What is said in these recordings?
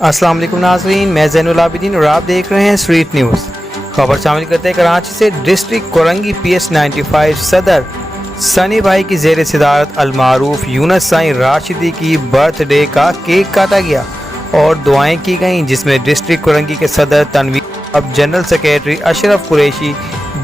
السلام علیکم ناظرین، میں زین العابدین اور آپ دیکھ رہے ہیں اسٹریٹ نیوز۔ خبر شامل کرتے ہیں کراچی سے۔ ڈسٹرکٹ کورنگی PS 95 صدر سنی بھائی کی زیر صدارت المعروف یونس سائیں راشدی کی برتھ ڈے کا کیک کاٹا گیا اور دعائیں کی گئیں، جس میں ڈسٹرکٹ کورنگی کے صدر تنویر اب جنرل سیکریٹری اشرف قریشی،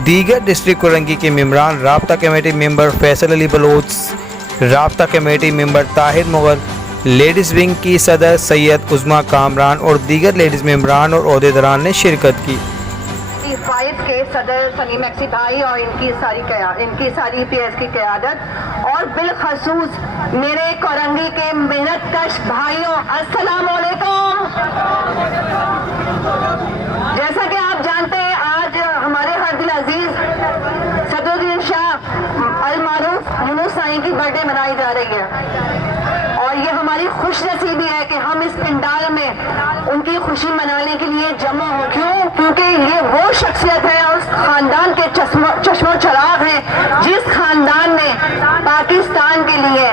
دیگر ڈسٹرکٹ کورنگی کے ممبران، رابطہ کمیٹی ممبر فیصل علی بلوچ، رابطہ کمیٹی ممبر طاہر مغل، لیڈیز ونگ کی صدر سید عظمیٰ کامران اور دیگر لیڈیز ممبران اور عہدیداران نے شرکت کی۔ کے صدر سنی میکسی بھائی اور ان کی ساری PS کی قیادت اور بالخصوص میرے کورنگی کے محنت کش بھائیوں، السلام علیکم۔ جیسا کہ آپ جانتے ہیں، آج ہمارے ہر دل عزیز صدرالدین شاہ المعروف یونس سائیں کی برتھ ڈے منائی جا رہی ہے، اور یہ ہماری خوش نصیبی ہے کہ ہم اس پنڈال میں ان کی خوشی منانے کے لیے جمع ہو۔ کیونکہ یہ وہ شخصیت ہے، اس خاندان کے چشم و چراغ ہیں جس خاندان نے پاکستان کے لیے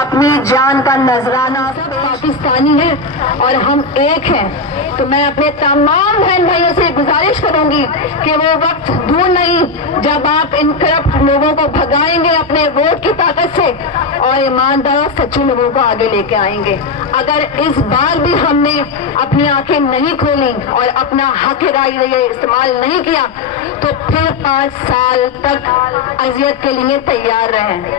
اپنی جان کا نذرانہ، پاکستانی ہے اور ہم ایک ہیں۔ تو میں اپنے تمام بہن بھائیوں سے گزارش کروں گی کہ وہ وقت دور نہیں جب آپ ان کرپٹ لوگوں کو بھگائیں گے اپنے ووٹ کی طاقت سے اور ایماندار سچے لوگوں کو آگے لے کے آئیں گے۔ اگر اس بار بھی ہم نے اپنی آنکھیں نہیں کھولی اور اپنا حق رائے استعمال نہیں کیا تو پھر 5 سال تک اذیت کے لیے تیار رہیں۔